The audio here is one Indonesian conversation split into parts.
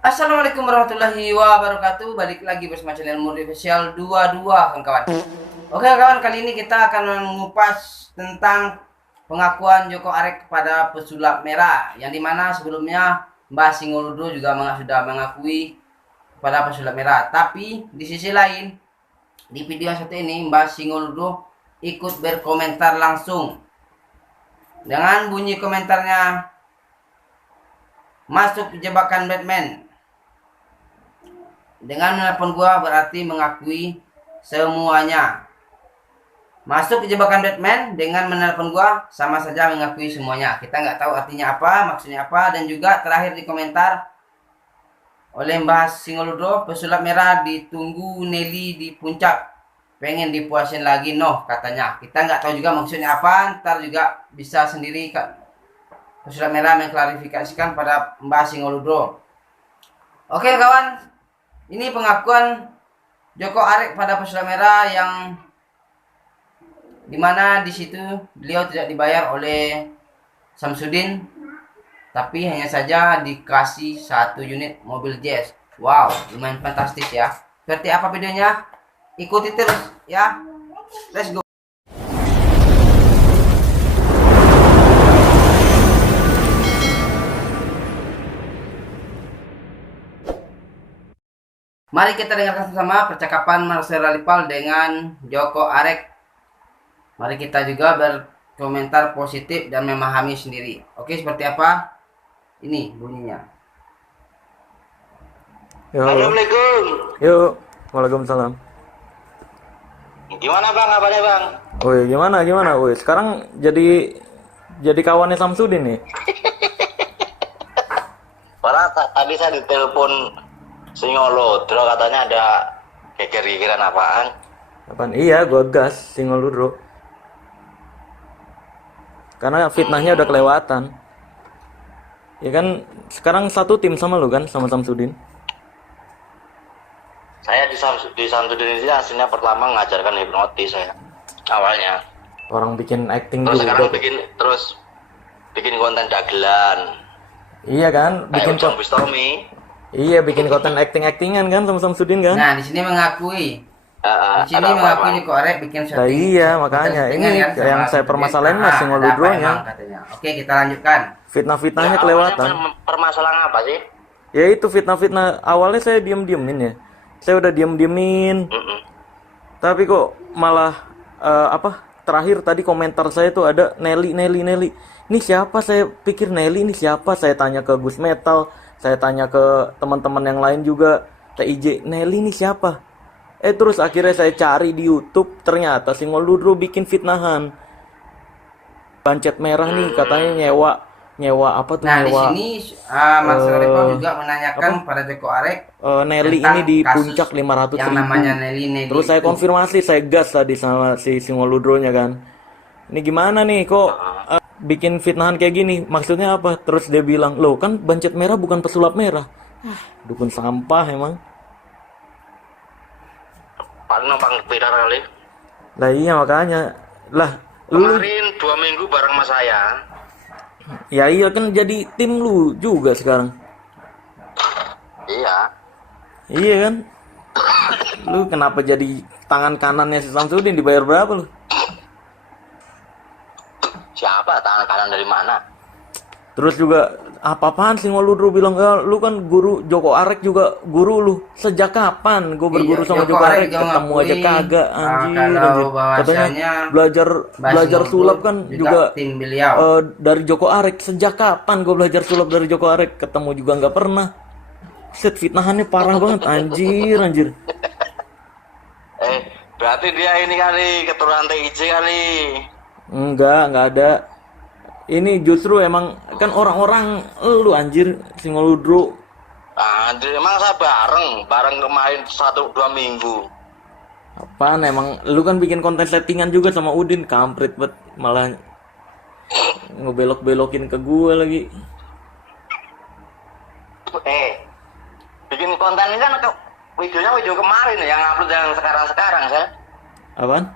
Assalamualaikum warahmatullahi wabarakatuh. Balik lagi bersama channel Murni Official 22 kawan-kawan. Oke kawan, kali ini kita akan mengupas tentang pengakuan Joko Arek kepada pesulap merah, yang dimana sebelumnya Mbah Singoludo juga sudah mengakui kepada pesulap merah. Tapi di sisi lain, di video yang satu ini Mbah Singoludo ikut berkomentar langsung dengan bunyi komentarnya, masuk jebakan Batman. Dengan menelpon gua berarti mengakui semuanya. Masuk ke jebakan Batman dengan menelpon gua sama saja mengakui semuanya. Kita nggak tahu artinya apa, maksudnya apa. Dan juga terakhir di komentar oleh Mbah Singoludo, pesulap merah ditunggu Nelly di puncak, pengen dipuasin lagi noh katanya. Kita nggak tahu juga maksudnya apa. Ntar juga bisa sendiri kan pesulap merah mengklarifikasikan pada Mbah Singoludo. Oke kawan, ini pengakuan Joko Arek pada pesulap merah yang dimana di situ beliau tidak dibayar oleh Samsudin, tapi hanya saja dikasih 1 unit mobil Jazz. Wow, lumayan fantastis ya. Seperti apa videonya? Ikuti terus ya. Let's go. Mari kita dengarkan bersama percakapan Marcel Ralipal dengan Joko Arek. Mari kita juga berkomentar positif dan memahami sendiri. Oke, seperti apa? Ini bunyinya. Yo, Assalamualaikum. yuk, waalaikumsalam. Gimana bang, kabarnya bang? Woi, gimana? Woi, sekarang jadi kawannya Samsudin nih. Padahal tadi saya ditelepon Singolo, terus katanya ada geger-gegeran apaan? Apaan? Iya, gua gas single dulu. Karena fitnahnya udah kelewatan. Ya kan, sekarang satu tim sama lu kan, sama Samsudin. Saya di Samsudin ini aslinya pertama mengajarkan hipnotis saya awalnya. Orang bikin acting Terus juga. sekarang bikin konten dagelan. Iya kan, Kayak Ujang Bustomi. Iya, bikin konten acting-actingan kan sama Samsudin kan? Nah, di sini mengakui. Di sini Ada apa, mengakui Bang? Joko Arek bikin Nah, iya, makanya. Ini yang saya permasalahin mas Singoludronya. Oke, kita lanjutkan. Fitnah-fitnahnya Ya, kelewatan. awalnya permasalahan apa sih? Ya itu fitnah-fitnah. Awalnya saya diem-diemin ya. Saya udah diem-diemin. Mm-mm. Tapi kok malah terakhir tadi komentar saya tuh ada Nelly. Ini siapa? Saya pikir Nelly ini siapa? Saya tanya ke Gus Metal, saya tanya ke teman-teman yang lain juga, TIJ, Nelly ini siapa? Terus akhirnya saya cari di YouTube, ternyata Singoludro bikin fitnahan. Pancet merah nih katanya nyewa apa tuh, Nah, nyewa di sini Marcel Ralipal juga menanyakan pada Joko Arek Nelly tentang ini di kasus puncak 500 yang ribu. namanya Nelly Terus saya itu. konfirmasi, saya gas tadi sama si Singoludronya kan. Ini gimana nih kok bikin fitnahan kayak gini? Maksudnya apa? Terus dia bilang, loh kan bancet merah bukan pesulap merah. Dukun sampah emang. Paling numpang sepeda kali. Lah iya makanya. Lah lu Kemarin 2 minggu bareng sama saya. ya iya kan jadi tim lu juga sekarang. Iya. Iya kan? Lu kenapa jadi tangan kanannya si Samsudin, dibayar berapa lu? Siapa tangan kanan dari mana? Terus juga apa-apaan sih Ngoludro bilang, ya, lu kan guru Joko Arek juga guru lu. Sejak kapan gue berguru Iya, sama Joko Joko Arek Arek? juga Ketemu aja ngakui, kagak kalau anjir. bahwasanya Katanya belajar Mbah Singoludro sulap kan juga tim beliau. dari Joko Arek. Sejak kapan gue belajar sulap dari Joko Arek? Ketemu juga nggak pernah. Set, fitnahannya parah banget anjir. Berarti dia ini kali keturunan TIJ kali. Nggak ada. Ini justru emang kan orang-orang lu anjir Singoludro. Anjir, emang saya bareng kemarin 1-2 minggu. Apaan emang lu kan bikin konten settingan juga sama Udin, kampret banget, malah ngebelok-belokin ke gue lagi. Bikin konten ini kan videonya video kemarin yang upload yang sekarang saya. Apaan?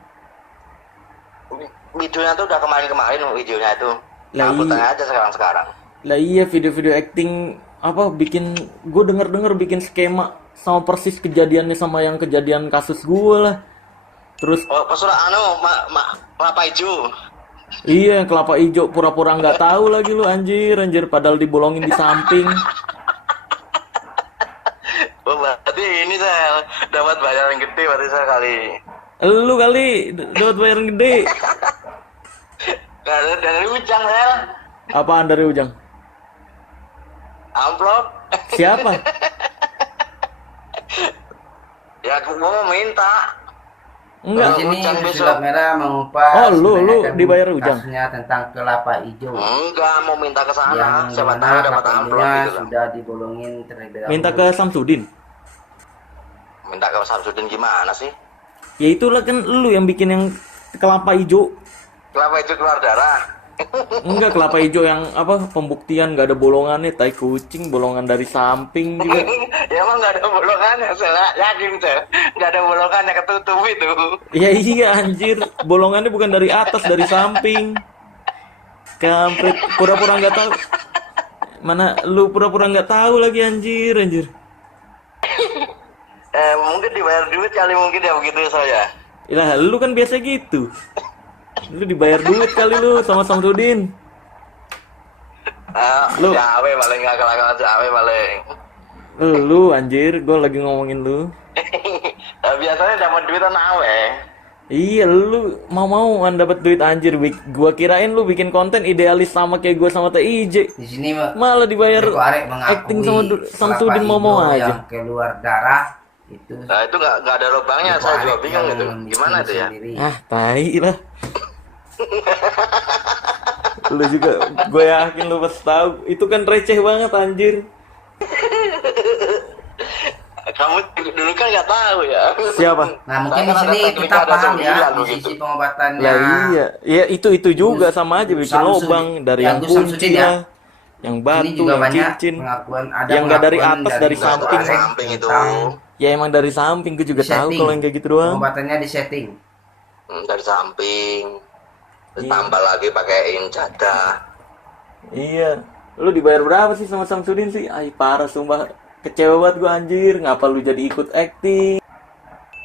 Videonya tuh udah kemarin videonya itu. Lah Upload aja sekarang. Lah iya, video-video acting apa bikin gue denger bikin skema sama persis kejadiannya sama yang kejadian kasus gue lah. Terus Oh, pas udah kelapa hijau. iya yang kelapa hijau pura-pura nggak tahu lagi lu anjir padahal dibolongin di samping. Oh, berarti ini saya dapat bayaran gede berarti saya kali. Lu kali dapat bayaran gede. Nggak ada dari Ujang saya. Apaan dari Ujang? Amplop. Siapa? Ya aku mau minta. Enggak. Di sini Ujang Sulap besok. Merah mengupas. Oh, lu menanyakan dibayar Ujang? kasusnya tentang kelapa hijau. Enggak mau minta ke sana. Yang Siapa mana tahu dapat kelapa amplop hijaunya gitu kan. sudah dibolongin terlebih dahulu. Minta ke Samsudin. Minta ke Samsudin gimana sih? Ya itulah kan lu yang bikin yang kelapa hijau. Kelapa hijau keluar darah. Enggak, kelapa hijau yang apa pembuktian nggak ada bolongannya, tai kucing, bolongan dari samping juga. Ya emang nggak ada bolongannya, saya yakin saya nggak ada bolongannya, ketutup itu. Ya iya anjir, bolongannya bukan dari atas, dari samping. Kampret, pura-pura nggak tahu. Mana lu pura-pura nggak tahu lagi anjir. Mungkin dibayar duit kali mungkin ya begitu saya. Lah lu kan biasa gitu. Lu dibayar duit kali lu sama Samsudin. Lu- Jawe paling nggak kelakaran Jawe paling. Lu anjir, gue lagi ngomongin lu. Biasanya dapat duit awe. Iya, lu mau dapat duit anjir. Gua kirain lu bikin konten idealis sama kayak gua sama TIJ. Di sini Malah dibayar Joko Arek acting mengakui sama kelapa Samsudin mau hijau aja. yang keluar darah itu. Nah itu nggak ada lubangnya, Joko saya juga Arek bingung yang itu. Gimana itu ya? sendiri. Ah, tai lah. Lu juga, gue yakin lu pasti tahu. Itu kan receh banget anjir. Kamu dulu kan nggak tahu ya. Siapa? Nah mungkin Saya di kan sini ada teknik, kita ada paham ya sembilan di gitu. sisi pengobatannya. Lah iya, ya itu juga sama aja bikin Samsudin. lubang dari Ya, yang Gus kunci Samsudin ya. lah, yang Ini batu, juga yang banyak cincin. pengakuan ada Yang nggak dari pengakuan atas, dari Joko samping. Arek Samping itu. tentang Ya emang dari samping, gue juga tahu setting. kalau yang kayak gitu doang. Pengobatannya di setting. Dari samping. Terus Iya. tambah lagi pakein jadah. Iya. Lu dibayar berapa sih sama Samsudin sih? Ay, parah sumpah. Kecewa banget gua anjir. Ngapa lu jadi ikut acting?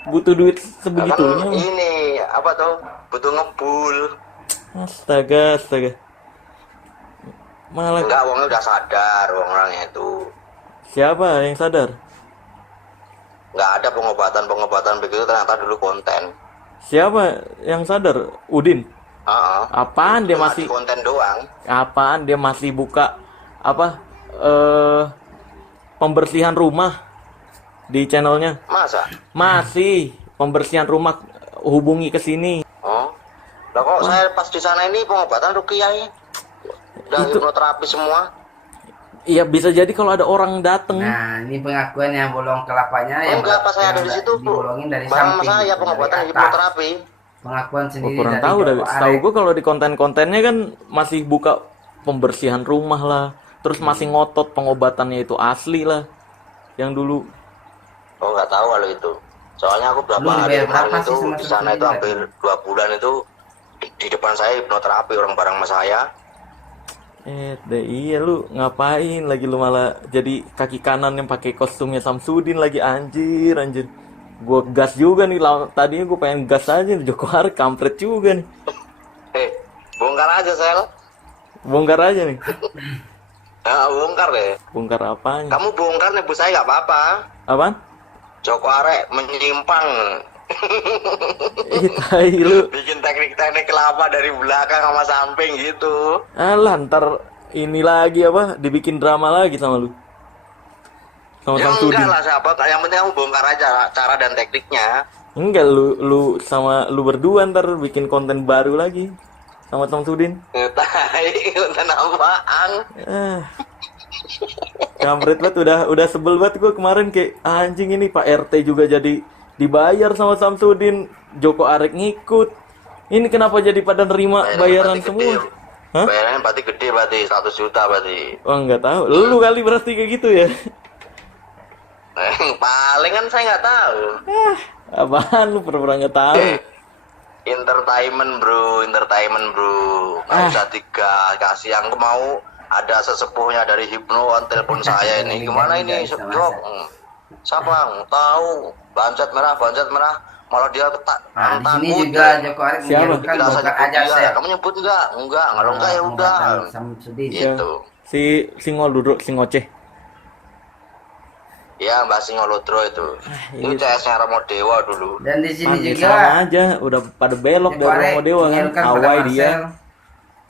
Butuh duit Kan sebegitunya. ini apa tuh? Butuh ngebul. Astaga. Malah Enggak, uangnya udah sadar orangnya itu. siapa yang sadar? Nggak ada pengobatan begitu, ternyata dulu konten. Siapa yang sadar? Udin. Heeh. Apaan dia Cuma masih di konten doang. apaan dia masih buka apa pembersihan rumah di channelnya? Masa? Masih pembersihan rumah, hubungi ke sini. Oh. Lah kok saya pas di sana ini pengobatan ruqyah ya? Udah Itu- hipnoterapi semua. Iya bisa jadi kalau ada orang dateng. Nah ini pengakuan yang bolong kelapanya yang Enggak, pas saya yang ada di situ, Bu. dibolongin dari Bareng samping. saya dari pengobatan atas. hipnoterapi. Pengakuan Gue sendiri kurang dari tahu dah. Joko Setahu Arek. gue kalau di konten-kontennya kan masih buka pembersihan rumah lah. Terus masih ngotot pengobatannya itu asli lah. Yang dulu. Oh nggak tahu kalau itu. Soalnya aku berapa Lu hari dibayar kemarin berapa itu sih sama di sana itu Samsudin hampir 2 bulan itu di depan saya hipnoterapi orang bareng sama saya. Iya lu ngapain lagi lu malah jadi kaki kanan yang pakai kostumnya Samsudin lagi anjir. Gue gas juga nih, tadinya gue pengen gas aja Joko Arek kampret juga nih. Bongkar aja Sel. Bongkar aja nih. Nah, bongkar deh. Bongkar apanya? Kamu bongkar nebus saya nggak apa-apa. Apaan? Joko Arek menyimpang. Tai lu. Bikin teknik-teknik kelapa dari belakang sama samping gitu. Alah ntar ini lagi apa dibikin drama lagi sama lu. Sama Ya Samsudin. enggak lah siapa, yang penting kamu bongkar aja cara dan tekniknya. Enggak, lu sama lu berdua ntar bikin konten baru lagi sama Samsudin. Tai, konten apaan? Ah. Kampret banget, udah sebel banget gue kemarin kayak anjing ini Pak RT juga jadi dibayar sama Samsudin, Joko Arek ngikut. Ini kenapa jadi pada nerima bayaran berarti semua? gede. Hah? Bayarannya berarti gede, berarti 100 juta berarti. Oh enggak tahu. Lu kali berarti kayak gitu ya. Paling kan saya nggak tahu. Apaan lu pura-pura nggak tahu? Entertainment bro. Nggak usah tiga kasih yang mau ada sesepuhnya dari Hipno telepon saya ini. Gimana ini, Jok? Siapa? Tahu. Bancet merah. Malah dia Nah, di sini takut. juga Joko Arik Siapa? menyerukan Kita bongkar nyebut aja dia. saya. Kamu nyebut enggak? Enggak. Kalau enggak ya udah. Pengobatan Samsudin. Gitu. Si Ngoludro, si ngoceh. Ya, Mbak Singolodro itu. Itu CS-nya Romo Dewa dulu. Dan di sini Panggil juga sama aja, udah pada belok Joko dari Arik Romo Dewa kan. menyerukan pada Awai dia. Marcel,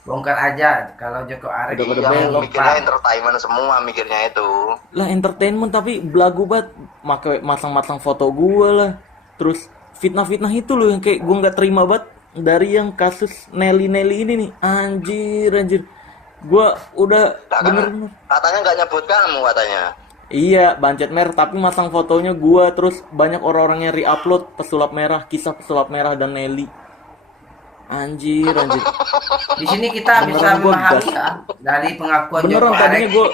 bongkar aja kalau Joko Arik Udah pada Iya, belok. mikirnya entertainment semua mikirnya itu. Lah entertainment tapi belagu banget, make masang-masang foto gua lah. Terus fitnah-fitnah itu loh yang kayak gua nggak terima banget dari yang kasus Nelly ini nih. Anjir. Gua udah bener-bener. Katanya nggak nyebut kamu katanya. Iya, Bancet Mer, tapi masang fotonya gua, terus banyak orang-orang yang re-upload kisah pesulap merah dan Nelly. Anjir. Di sini kita bisa Beneran gua memahami gas. ya dari pengakuan Beneran Joko tadinya Arik gua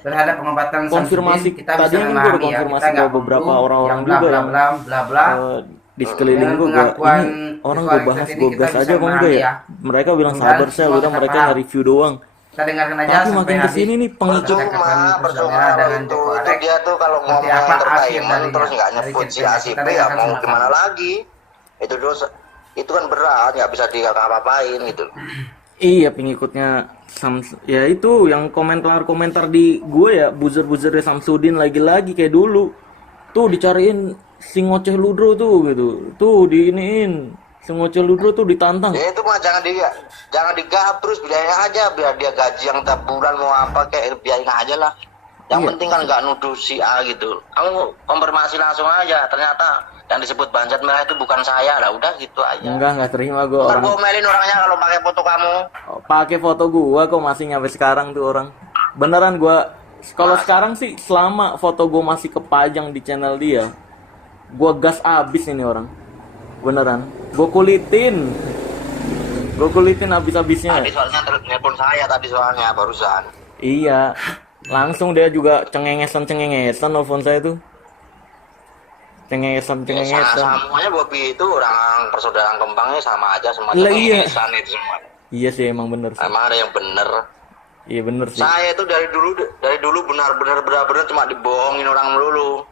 terhadap pengobatan konfirmasi, Samsudin, kita bisa tadinya kan gua udah memahami ya. konfirmasi Kita nggak ke beberapa perlu orang-orang yang juga bla yang bla bla bla. di sekeliling Dengan gue pengakuan ini orang Joko gue Arik bahas ini gue kita gas bisa aja apa enggak memahami ya? ya. Mereka bilang Mudah-mudahan sabar saya semua udah kita mereka paham. nge-review doang. Kita dengarkan aja Tapi sampai makin habis. kesini nih pengikut Percuma dengan itu, Joko Arik. dia tuh kalau Seperti ngomong apa akhir entertainment darinya, terus nggak dari nyebut si cerita. ACP Kita ya dengarkan mau sama-sama. gimana lagi? Itu dosa, itu kan berat, nggak bisa apa-apain gitu. Iya pengikutnya ya itu yang komentar di gue ya buzzer-buzzernya Samsudin lagi-lagi kayak dulu. Tuh dicariin si ngoceh Ludro tuh gitu. Tuh diiniin si ngoceh Ludro tuh ditantang. Ya itu mah jangan digahap terus, biarin aja, biar dia gaji yang tiap bulan mau apa kayak biarin aja lah. Yang Iya. penting kan nggak nuduh si A gitu. Kamu konfirmasi langsung aja, ternyata yang disebut Bancet Merah itu bukan saya lah, udah gitu aja. Nggak terima gue Ntar orang. gua omelin orangnya kalau pakai foto kamu. Pakai foto gua kok masih nyampe sekarang tuh orang. Beneran gua kalau sekarang sih selama foto gua masih kepajang di channel dia, gua gas abis ini orang. Beneran. Gua kulitin abis-abisnya. Tadi soalnya telepon saya tadi soalnya barusan. Iya. Langsung dia juga cengengesan nelfon saya tuh. Cengengesan. Semuanya Bobby itu orang persaudaraan kembangnya sama aja semua Lah iya. cengengesan itu semua. Iya sih emang bener sih. Emang ada yang bener. Iya bener sih. Saya itu dari dulu benar-benar cuma dibohongin orang melulu.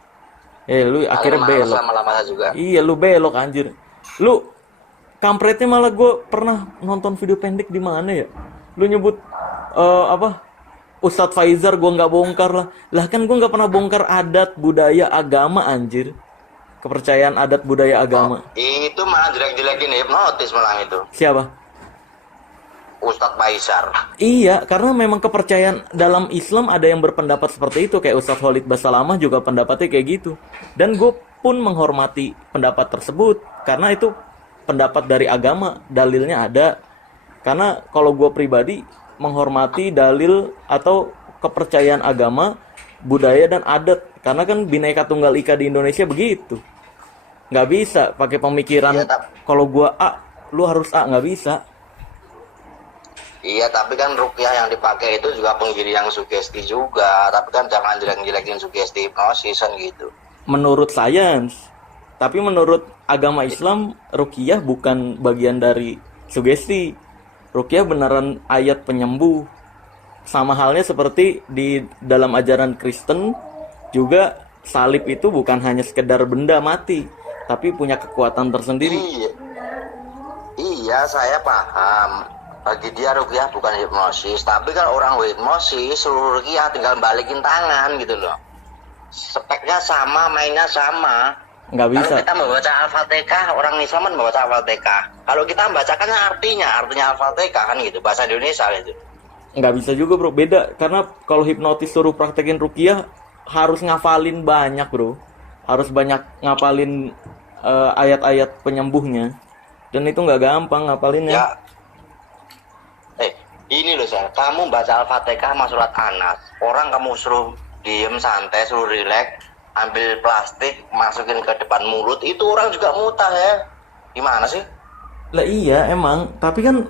Lu akhirnya Males belok. lama-lama juga. Iya lu belok anjir. Lu kampretnya malah gue pernah nonton video pendek di mana ya? Lu nyebut apa? Ustadz Faizar gue nggak bongkar lah. Lah kan gue nggak pernah bongkar adat budaya agama anjir. Kepercayaan adat budaya agama. Itu malah jelek-jelekin hipnotis malah itu. Siapa? Ustadz Faizar. Iya, karena memang kepercayaan dalam Islam ada yang berpendapat seperti itu. Kayak Ustadz Khalid Basalamah juga pendapatnya kayak gitu. Dan gue pun menghormati pendapat tersebut. Karena itu pendapat dari agama, dalilnya ada. Karena kalau gue pribadi menghormati dalil atau kepercayaan agama, budaya dan adat. Karena kan Bhinneka Tunggal Ika di Indonesia begitu. Nggak bisa pakai pemikiran Iya, kalau gue A, lu harus A, nggak bisa. Iya, tapi kan ruqyah yang dipakai itu juga penggiri yang sugesti juga. Tapi kan jangan jelek-jelekin sugesti hipnosis kan gitu. Menurut sains, tapi menurut agama Islam, ruqyah bukan bagian dari sugesti. Ruqyah beneran ayat penyembuh. Sama halnya seperti di dalam ajaran Kristen juga salib itu bukan hanya sekedar benda mati, tapi punya kekuatan tersendiri. Iya, saya paham. Bagi dia ruqyah bukan hipnosis, tapi kan orang hipnosis seluruh ruqyah tinggal balikin tangan gitu loh. Speknya sama, mainnya sama. Nggak bisa. Kalau kita membaca Al-Fatihah, orang Islam kan membaca Al-Fatihah. Kalau kita membacakannya artinya Al-Fatihah kan gitu, bahasa Indonesia gitu. Nggak bisa juga bro, beda. Karena kalau hipnotis suruh praktekin ruqyah harus ngafalin banyak bro. Harus banyak ngapalin ayat-ayat penyembuhnya. Dan itu nggak gampang ngapalinnya. Ya. Ini loh saya, kamu baca Al-Fatihah sama surat Anas. Orang kamu suruh diem santai, suruh rileks, ambil plastik, masukin ke depan mulut, itu orang juga mutah ya. Gimana sih? Lah iya emang, tapi kan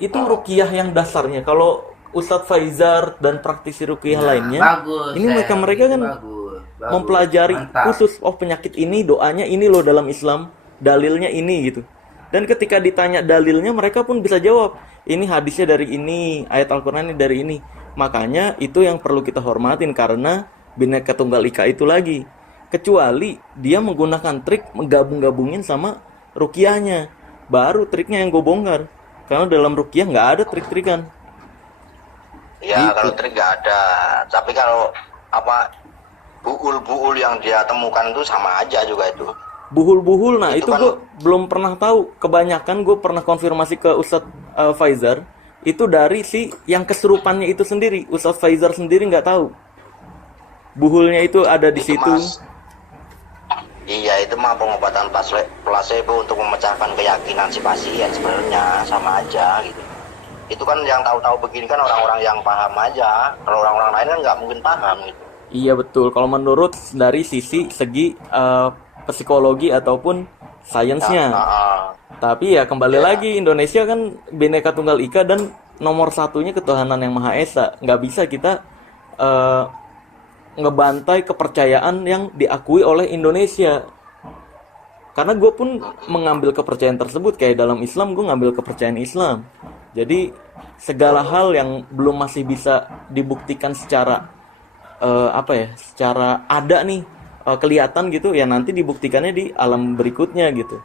itu ruqyah yang dasarnya. Kalau Ustadz Faizar dan praktisi ruqyah lainnya, bagus, ini mereka kan bagus, mempelajari mantap. khusus, oh penyakit ini doanya ini loh dalam Islam, dalilnya ini gitu. Dan ketika ditanya dalilnya mereka pun bisa jawab, ini hadisnya dari ini, ayat Al-Qur'an ini dari ini. Makanya itu yang perlu kita hormatin karena Bhinneka Tunggal Ika itu lagi. Kecuali dia menggunakan trik menggabung-gabungin sama rukiahnya. Baru triknya yang gue bongkar. Karena dalam rukiah nggak ada trik-trikan. Ya Gitu. kalau trik nggak ada. Tapi kalau apa buul-buul yang dia temukan itu sama aja juga itu. Buhul-buhul, nah itu Itu kan- gue belum pernah tahu. Kebanyakan gue pernah konfirmasi ke Ustadz Faizar. Itu dari si yang kesurupannya itu sendiri. Ustadz Faizar sendiri nggak tahu. Buhulnya itu ada di Itu, situ. Mas. Iya, itu mah pengobatan placebo untuk memecahkan keyakinan si pasien, sebenarnya sama aja gitu. Itu kan yang tahu-tahu begini kan orang-orang yang paham aja. Kalau orang-orang lain kan nggak mungkin paham gitu. Iya betul. Kalau menurut dari segi psikologi ataupun sainsnya. Tapi ya kembali lagi Indonesia kan Bhinneka Tunggal Ika dan nomor satunya ketuhanan yang Maha Esa. Nggak bisa kita ngebantai kepercayaan yang diakui oleh Indonesia. Karena gue pun mengambil kepercayaan tersebut, kayak dalam Islam gue ngambil kepercayaan Islam. Jadi segala hal yang belum masih bisa dibuktikan secara secara ada nih kelihatan gitu ya, nanti dibuktikannya di alam berikutnya gitu.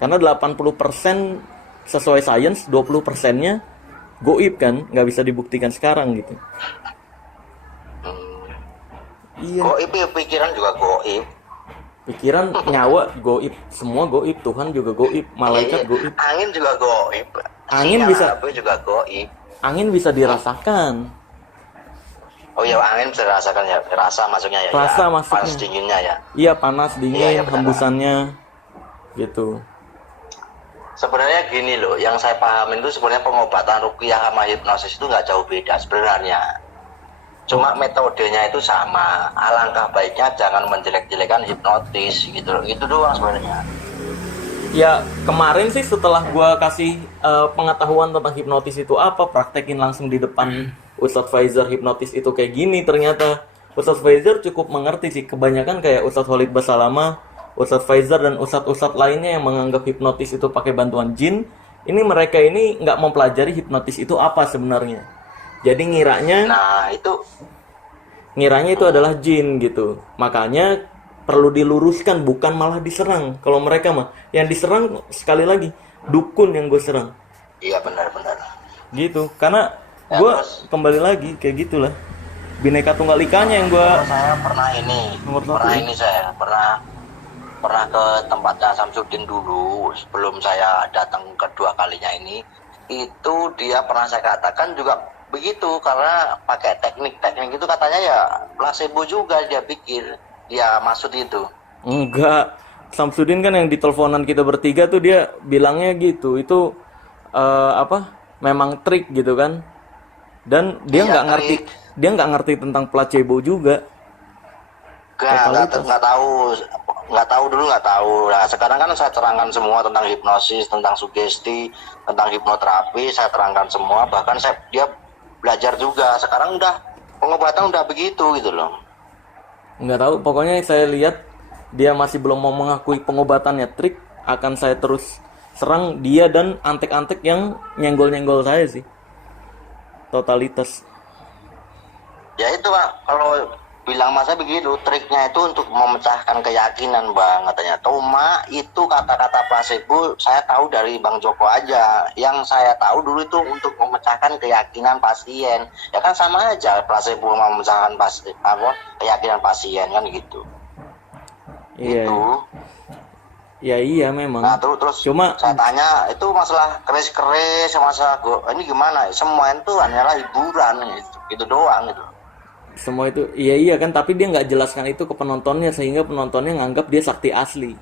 Karena 80% sesuai sains, 20%-nya goib kan, nggak bisa dibuktikan sekarang gitu. Iya. Goib ya, pikiran juga goib. Pikiran, nyawa goib, semua goib, Tuhan juga goib, malaikat Iya, goib. angin juga goib. Angin Sinyal bisa- HP juga goib. Angin bisa dirasakan. Oh ya, angin bisa dirasakan ya, rasa masuknya ya. Rasa ya. masuknya. Panas dinginnya ya. Iya, panas, dingin, Iya, benar. hembusannya gitu. Sebenarnya gini loh, yang saya pahamin itu sebenarnya pengobatan ruqyah sama hipnosis itu nggak jauh beda sebenarnya. Cuma metodenya itu sama. Alangkah baiknya jangan menjelek-jelekan hipnotis gitu loh. Itu doang sebenarnya. Ya kemarin sih setelah gua kasih pengetahuan tentang hipnotis itu apa, praktekin langsung di depan Ustadz Faizar, hipnotis itu kayak gini. Ternyata Ustadz Faizar cukup mengerti sih. Kebanyakan kayak Ustadz Khalid Basalama, Ustadz Faizar dan Ustadz lainnya yang menganggap hipnotis itu pakai bantuan jin. Ini mereka ini nggak mempelajari hipnotis itu apa sebenarnya. Jadi ngiranya itu adalah jin gitu. Makanya perlu diluruskan, bukan malah diserang. Kalau mereka mah yang diserang, sekali lagi dukun yang gue serang Iya benar-benar. gitu. Karena Ya, gue terus? kembali lagi kayak gitulah, Bhinneka Tunggal Ikanya yang gue Kalau saya pernah ini, Nomor satu, pernah ya? ini saya pernah ke tempatnya Samsudin dulu sebelum saya datang kedua kalinya ini. Itu dia pernah saya katakan juga begitu, karena pakai teknik itu katanya ya placebo juga dia pikir, ya maksud itu. enggak. Samsudin kan yang di teleponan kita bertiga tuh dia bilangnya gitu, itu memang trik gitu kan. Dan dia Iya, nggak ngerti, trik. dia nggak ngerti tentang placebo juga. Nggak tahu dulu nggak tahu. Nah sekarang kan saya terangkan semua tentang hipnosis, tentang sugesti, tentang hipnoterapi, saya terangkan semua. Bahkan dia belajar juga. Sekarang udah pengobatan udah begitu gitu loh. Nggak tahu, pokoknya saya lihat dia masih belum mau mengakui pengobatannya trik. Akan saya terus serang dia dan antek-antek yang nyenggol-nyenggol saya sih, totalitas. Ya itu Pak, kalau bilang masa begitu, triknya itu untuk memecahkan keyakinan Bang, katanya. Cuma itu kata-kata placebo saya tahu dari Bang Joko aja. Yang saya tahu dulu itu untuk memecahkan keyakinan pasien. Ya kan sama aja placebo sama memecahkan keyakinan pasien kan gitu. Iya, Itu. ya iya memang. Nah terus Cuma saya tanya itu masalah keris-keris, masalah ini gimana? Semua itu hanyalah hiburan gitu doang gitu. semua itu iya kan, tapi dia nggak jelaskan itu ke penontonnya sehingga penontonnya nganggap dia sakti asli.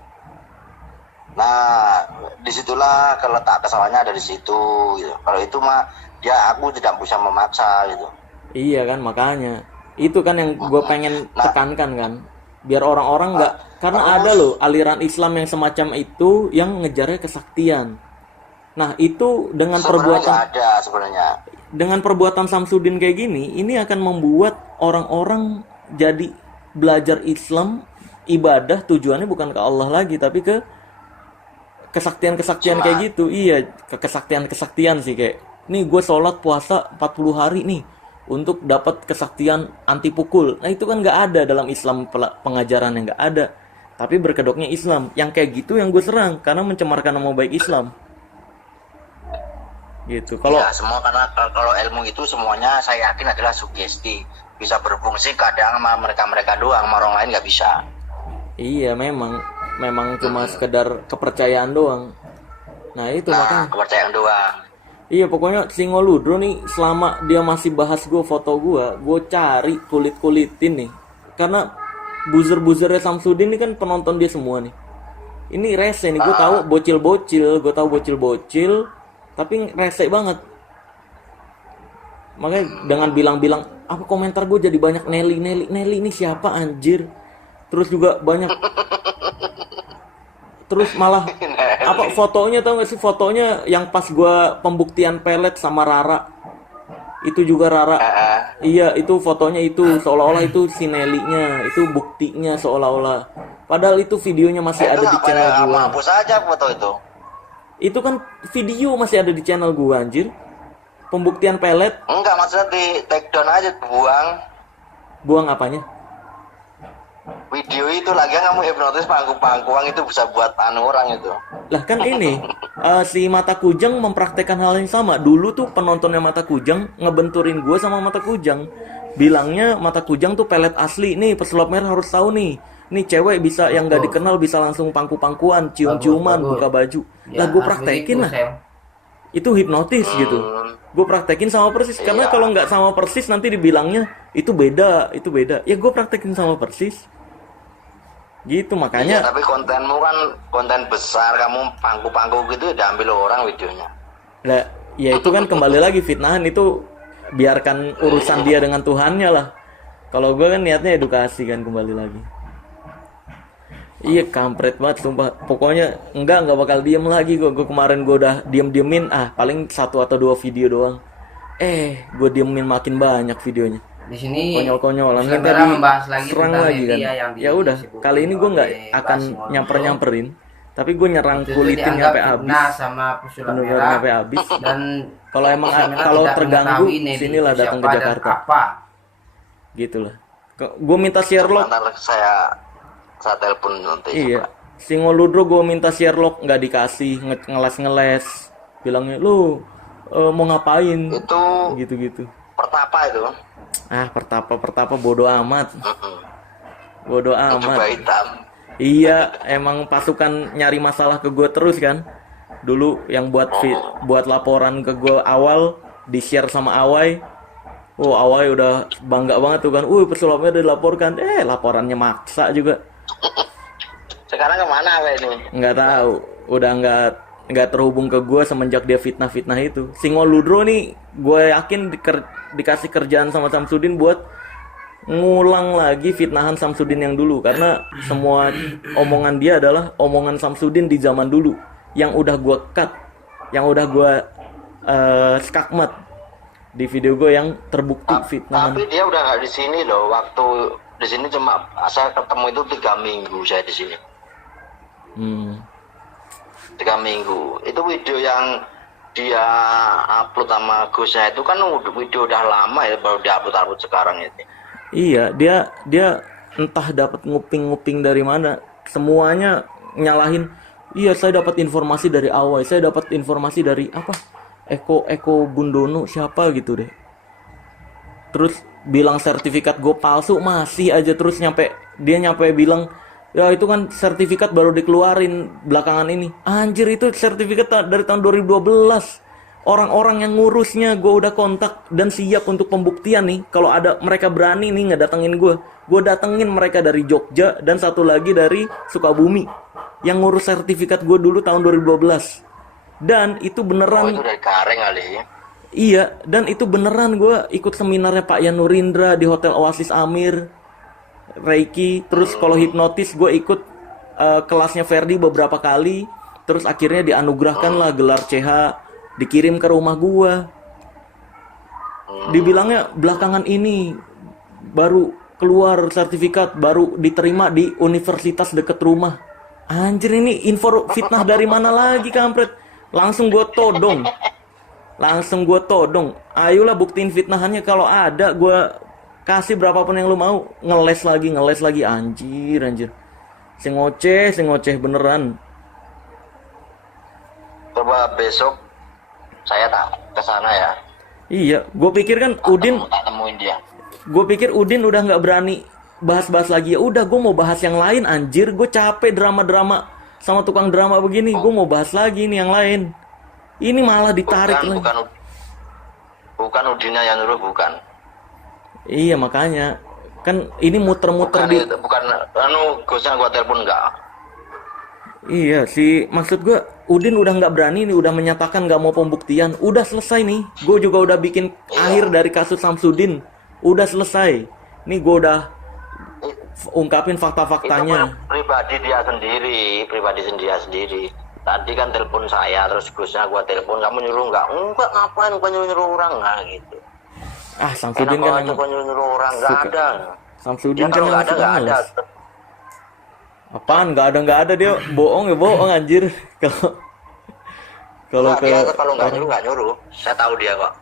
Nah, disitulah keletak kesalahannya ada di situ. Gitu. Kalau itu mah, ya aku tidak bisa memaksa gitu. Iya kan, makanya itu kan yang gue pengen tekankan kan, biar orang-orang nggak, karena ada loh aliran Islam yang semacam itu yang ngejarnya kesaktian. Nah itu dengan Sebenarnya perbuatan nggak ada sebenarnya. dengan perbuatan Samsudin kayak gini, ini akan membuat orang-orang jadi belajar Islam, ibadah tujuannya bukan ke Allah lagi, tapi ke kesaktian-kesaktian kayak gitu. Iya, ke kesaktian-kesaktian sih, kayak nih gue sholat puasa 40 hari nih, untuk dapat kesaktian anti pukul. Nah itu kan nggak ada dalam Islam, pengajaran yang nggak ada. Tapi berkedoknya Islam. Yang kayak gitu yang gue serang karena mencemarkan nama baik Islam. Gitu. Kalau Ya, semua karena kalau ilmu itu semuanya saya yakin adalah sugesti. Bisa berfungsi kadang sama mereka-mereka doang, sama orang lain nggak bisa. iya memang cuma sekedar kepercayaan doang. Nah itu Nah, makanya. kepercayaan doang. Iya pokoknya Singo Ludro nih selama dia masih bahas gue foto gue cari kulitin nih. Karena buzzer-buzzernya Samsudin ini kan penonton dia semua nih. Ini rese nih, gue tahu bocil-bocil, tapi rese banget. Makanya dengan bilang-bilang apa komentar gue jadi banyak Nelly ini siapa anjir. Terus juga banyak terus malah apa fotonya, tau gak sih fotonya yang pas gua pembuktian pelet sama Rara, itu juga Rara, iya itu fotonya itu seolah-olah itu si Nelly-nya, itu buktinya seolah-olah, padahal itu videonya masih Itu ada di channel gua. hapus aja foto itu. Kan video masih ada di channel gua anjir, pembuktian pelet. Enggak, maksudnya di take down aja, Buang apanya? video itu lagi kamu hipnotis pangku-pangkuang itu bisa buat orang itu. Lah kan ini si Mata Kujang mempraktekkan hal yang sama. Dulu tuh penontonnya Mata Kujang ngebenturin gue sama Mata Kujang. Bilangnya Mata Kujang tuh pelet asli. Nih pesulap merah harus tahu nih. Nih cewek bisa yang gak dikenal bisa langsung pangku-pangkuan, cium-ciuman, Bagus. buka baju. Ya, Lah gue harus praktekin begitu, lah. Sel. Itu hipnotis gitu. Gue praktekin sama persis. Karena Iya. kalau nggak sama persis nanti dibilangnya itu beda. Ya gue praktekin sama persis. Gitu Iya, makanya. tapi kontenmu kan konten besar, kamu pangku-pangku gitu diambil orang videonya. Lah, ya itu kan kembali lagi fitnahan itu biarkan urusan dia dengan Tuhannya lah. Kalau gue kan niatnya edukasi kan kembali lagi. Iya kampret banget sumpah. Pokoknya enggak bakal diem lagi gue. Gue kemarin gue udah diemin paling 1 atau 2 video doang. Gue diemin makin banyak videonya. Di sini Konyol-konyolan kan Saudara tadi membahas lagi serang tentang lagi kan. media yang Ya udah, disebut kali ini gue nggak oleh akan Basim nyamperin, tapi gue nyerang itu kulitin dianggap sampai habis. fitnah sama pesulap Bener-bener merah sampai habis. dan Kalau emang pesulap merah kalau tidak terganggu mengetahui Nelly sinilah itu datang ke siapa dan Jakarta. apa. Gitu lah. Gue minta Sherlock. Ntar saya telepon nanti. Iya. Singo Ludro gue minta Sherlock nggak dikasih, ngeles. Bilangnya lu mau ngapain? Itu Gitu-gitu. pertapa itu. Pertapa bodo amat. Bodo amat. Jubah hitam. Iya, emang pasukan nyari masalah ke gue terus kan. Dulu yang buat laporan ke gue awal di-share sama Awai. Oh, Awai udah bangga banget tuh kan. Pesulapnya udah dilaporkan. Laporannya maksa juga. Sekarang kemana apa ini? Nggak tahu. Udah nggak terhubung ke gue semenjak dia fitnah itu. Singo Ludro nih, gue yakin dikasih kerjaan sama Samsudin buat ngulang lagi fitnahan Samsudin yang dulu, karena semua omongan dia adalah omongan Samsudin di zaman dulu yang udah gue cut, yang udah gue skakmat di video gue yang terbukti fitnahan. Tapi dia udah nggak di sini loh. Waktu di sini cuma saya ketemu itu 3 minggu saya di sini. 3 minggu. Itu video yang dia upload sama Gusnya itu kan video udah lama ya, baru diupload sekarang itu. Iya, dia entah dapat nguping dari mana. Semuanya nyalahin. Iya, saya dapat informasi dari Awai, saya dapat informasi dari apa? Eko Bundono siapa gitu deh. Terus bilang sertifikat gue palsu, masih aja terus nyampe bilang, ya itu kan sertifikat baru dikeluarin belakangan ini. Anjir, itu sertifikat dari tahun 2012. Orang-orang yang ngurusnya gue udah kontak dan siap untuk pembuktian nih. Kalau ada mereka berani nih ngedatengin gue datengin mereka dari Jogja dan satu lagi dari Sukabumi yang ngurus sertifikat gue dulu tahun 2012. Dan itu beneran. Itu dari Kareng kali ya. Iya, dan itu beneran gue ikut seminarnya Pak Yanurindra di Hotel Oasis Amir, Reiki. Terus kalau hipnotis gue ikut kelasnya Ferdi beberapa kali. Terus akhirnya dianugerahkan lah gelar CH, dikirim ke rumah gue. Dibilangnya belakangan ini baru keluar sertifikat, baru diterima di universitas deket rumah. Anjir, ini info fitnah dari mana lagi kampret? Langsung gue todong. Langsung gue todong. Ayolah buktiin fitnahannya, kalau ada gue kasih berapapun yang lu mau. Ngeles lagi, anjir. Sing ngoceh beneran. Coba besok saya tak ke sana ya. Iya, gue pikir kan Udin, Tak temuin dia. gue pikir Udin udah nggak berani bahas-bahas lagi. Ya udah, gue mau bahas yang lain, anjir. Gue capek drama-drama sama tukang drama begini. Gue mau bahas lagi nih yang lain. Ini malah ditarik lagi. Bukan Udinnya yang nyuruh, bukan. Iya, makanya kan ini muter-muter di. Bukan Gusnya gua telepon enggak. Iya sih, maksud gue Udin udah nggak berani nih, udah menyatakan nggak mau pembuktian. Udah selesai nih. Gue juga udah bikin akhir dari kasus Samsudin. Udah selesai. Nih gue udah ungkapin fakta-faktanya. Itu pribadi dia sendiri. Tadi kan telepon saya, terus Gusnya gua telepon, kamu nyuruh enggak? Enggak, ngapain gua nyuruh orang, nggak gitu. Ah, Samsudin kan emang nyuruh orang, nggak ada. Samsudin Ya, kan kalau emang nggak ada, suka nggak ada. males. Apaan? Nggak ada dia bohong anjir. Kalau Dia kalau nggak nyuruh, saya tahu dia kok.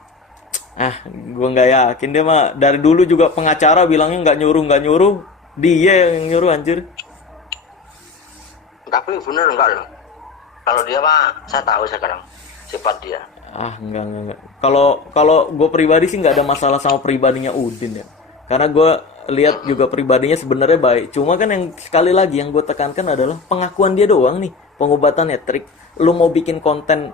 Gue nggak yakin dia mah. Dari dulu juga pengacara bilangnya nggak nyuruh, dia yang nyuruh, anjir. Tapi bener enggak loh. Kalau dia mah saya tahu sekarang sifat dia. Enggak. Kalau gue pribadi sih nggak ada masalah sama pribadinya Udin ya. Karena gue lihat juga pribadinya sebenarnya baik. Cuma kan yang sekali lagi yang gue tekankan adalah pengakuan dia doang nih, pengobatan trik. Lu mau bikin konten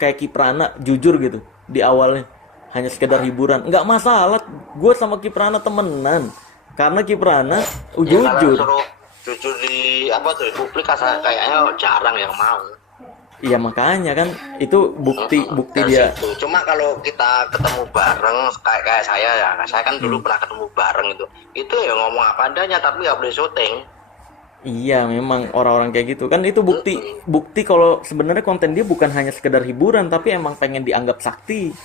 kayak Kiprana jujur gitu di awalnya, hanya sekedar hiburan, nggak masalah. Gue sama Kiprana temenan karena Kiprana jujur. Suruh jujur di publik kayaknya jarang yang mau. Iya, makanya kan itu bukti dia. Situ. Cuma kalau kita ketemu bareng kayak saya kan dulu pernah ketemu bareng itu ya ngomong apa adanya tapi nggak boleh syuting. Iya, memang orang-orang kayak gitu kan, itu bukti kalau sebenarnya konten dia bukan hanya sekedar hiburan tapi emang pengen dianggap sakti.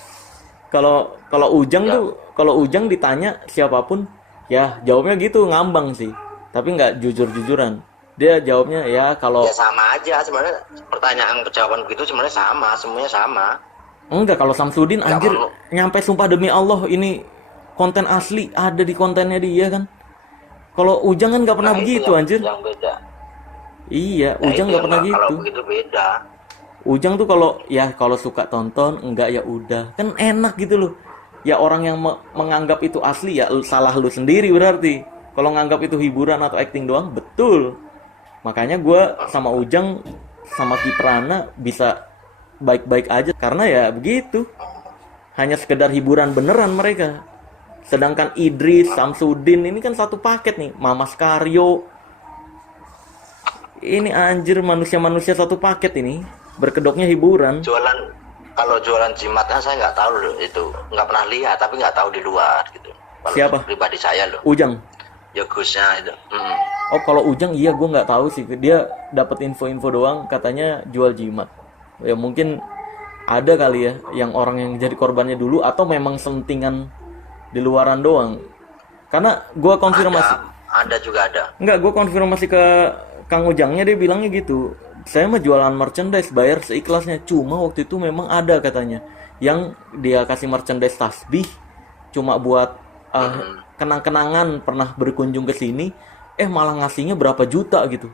Kalau Ujang ditanya siapapun ya jawabnya gitu, ngambang sih, tapi nggak jujur-jujuran. Dia jawabnya ya kalau ya sama aja sebenarnya, pertanyaan jawaban begitu sebenarnya sama, semuanya sama. Enggak, kalau Samsudin anjir nyampe sumpah demi Allah ini konten asli ada di kontennya dia kan. Kalau Ujang kan nggak pernah begitu, anjir. Yang beda. Iya, Ujang nggak pernah gitu. Kalau begitu beda. Ujang tuh kalau suka tonton, enggak ya udah. Kan enak gitu loh. Ya orang yang menganggap itu asli ya salah lu sendiri berarti. Kalau nganggap itu hiburan atau acting doang, betul. Makanya gue sama Ujang sama Kiprana bisa baik-baik aja karena ya begitu. Hanya sekedar hiburan beneran mereka. Sedangkan Idris, Samsudin ini kan satu paket nih. Mamas Karyo. Ini anjir manusia-manusia satu paket ini. Berkedoknya hiburan. Kalau jualan jimat kan saya nggak tahu loh itu. Nggak pernah lihat tapi nggak tahu di luar gitu. Kalau siapa? Pribadi saya loh. Ujang. Ya Gusnya itu. Oh, kalau Ujang iya gue nggak tahu sih. Dia dapat info-info doang katanya jual jimat. Ya mungkin ada kali ya yang orang yang jadi korbannya dulu atau memang selentingan di luaran doang. Karena gue konfirmasi. Ada juga ada. Enggak, gue konfirmasi ke Kang Ujangnya, dia bilangnya gitu. Saya mah jualan merchandise, bayar seikhlasnya. Cuma waktu itu memang ada katanya yang dia kasih merchandise tasbih cuma buat kenang-kenangan pernah berkunjung ke sini, malah ngasihnya berapa juta gitu.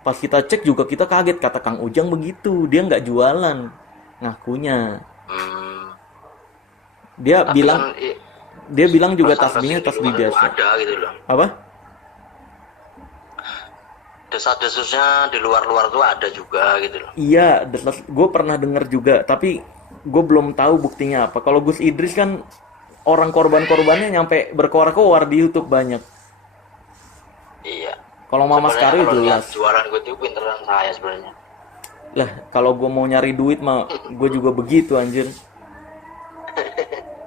Pas kita cek juga kita kaget, kata Kang Ujang begitu. Dia nggak jualan, ngakunya. Dia bilang juga tasbihnya tasbih biasa. Ada gitu loh. Apa? Desas-desusnya di luar-luar tuh ada juga gitu loh. Iya, gue pernah dengar juga, tapi gue belum tahu buktinya apa. Kalau Gus Idris kan orang korban-korbannya nyampe berkoar-koar di YouTube banyak. Iya. Kalau Mama Sekari jelas. Jualan gue itu pinteran saya sebenarnya. Lah, kalau gue mau nyari duit mah gue juga begitu anjir.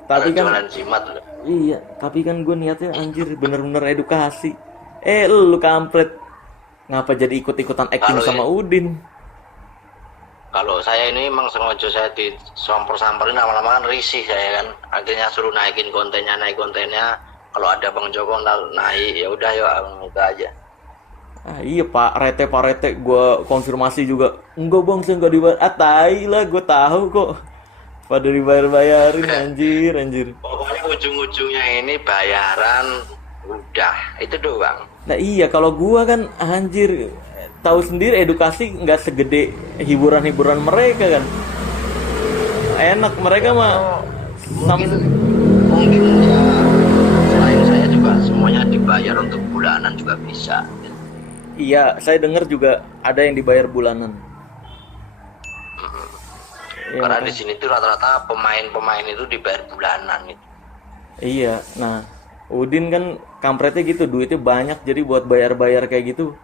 Tapi kan jualan jimat loh. Iya, tapi kan gue niatnya anjir bener-bener edukasi. Lu kampret. Ngapa jadi ikut-ikutan acting sama Udin? Kalau saya ini emang sengaja saya disamper-samperin, lama-lama kan risih saya kan. Akhirnya suruh naik kontennya. Kalau ada Bang Joko naik, ya udah ya udah aja. Iya Pak Rete, gue konfirmasi juga. Enggak Bang, saya enggak dibayar. Tai lah, gue tahu kok. Pada dibayar-bayarin anjir, anjir. Pokoknya ujung-ujungnya ini bayaran udah itu doang. Nah iya, kalau gua kan anjir tahu sendiri edukasi nggak segede hiburan-hiburan mereka kan. Enak mereka mah Mungkin mungkin ya selain saya juga semuanya dibayar untuk bulanan juga bisa. iya, saya dengar juga ada yang dibayar bulanan. Iya, Karena di makanya- sini tuh rata-rata pemain-pemain itu dibayar bulanan itu. iya, nah Udin kan kampretnya gitu, duitnya banyak jadi buat bayar-bayar kayak gitu.